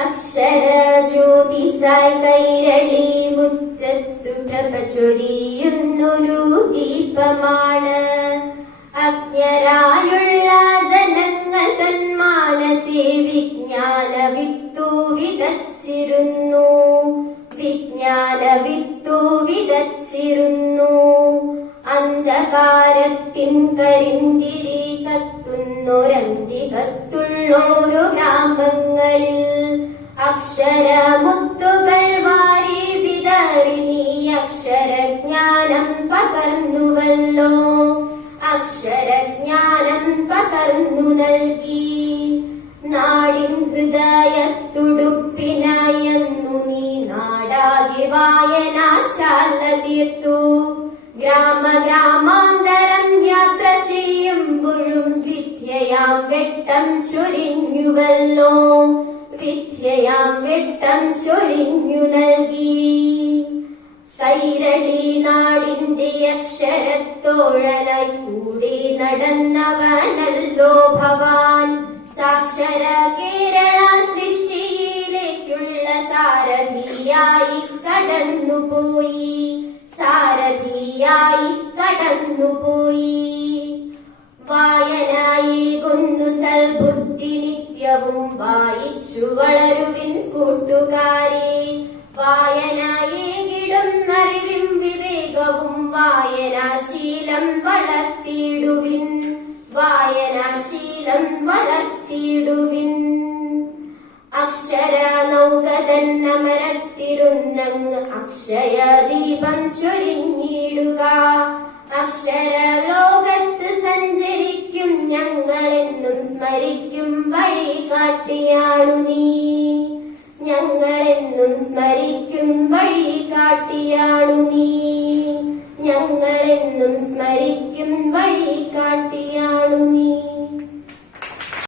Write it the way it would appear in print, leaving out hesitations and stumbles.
അക്ഷരജ്യോതിസായി കൈരളി മുറ്റത്തു പ്രഭ ചൊരിയുന്നൊരു ദീപമാണ്. അജ്ഞരായുള്ള ജനങ്ങൾ തൻ മാനസേ വിജ്ഞാന വിത്തു വിതച്ചിരുന്നു. അന്ധകാരത്തിൻ കരിന്തിരി കത്തുന്നൊരന്തികത്തുള്ളോരോ ഗ്രാമങ്ങളിൽ അക്ഷരമുത്തുകൾ വാരി വിതറി നീ അക്ഷരജ്ഞാനം പകർന്നുവല്ലോ. അക്ഷരജ്ഞാനം പകർന്നു നൽകി. നാടിൻ ഹൃദയത്തുടുപ്പിനയന്നു നീ നാടാകെ വായനാശാല തീർത്തു. ഗ്രാമാന്തരം യാത്ര ചെയ്യുമ്പോഴും വിദ്യയാം വെട്ടം ചൊരിഞ്ഞുവല്ലോ. വിദ്യയാം വെട്ടം ചൊരിഞ്ഞു നൽകി. കൈരളി നാടിന്റെ അക്ഷരത്തോഴനായി കൂടി നടന്നവനല്ലോ ഭവാൻ. സാക്ഷര കേരള സൃഷ്ടിയിലേക്കുള്ള സാരഥിയായി കടന്നുപോയി. സാരഥിയായി കടന്നുപോയി. വായനയേകുന്നു സൽബുദ്ധി നിത്യവും വായിച്ചു വളരുവിൻ കൂട്ടുകാരെ. വായനയേകിടും അറിവും വിവേകവും വായനാശീലം വളർത്തിയിടുവിൻ. വായനാശീലം വളർത്തിയിടുവിൻ. അക്ഷര നൗകതൻ അമരത്തിരുന്നങ്ങ് അക്ഷയദീപം ചൊരിഞ്ഞിടുക. അക്ഷര ലോകത്ത് സഞ്ചരിക്കും ഞങ്ങളെന്നും സ്മരിക്കും വഴി കാട്ടിയാണു നീ. ഞങ്ങളെന്നും സ്മരിക്കും വഴി കാട്ടിയാണു നീ.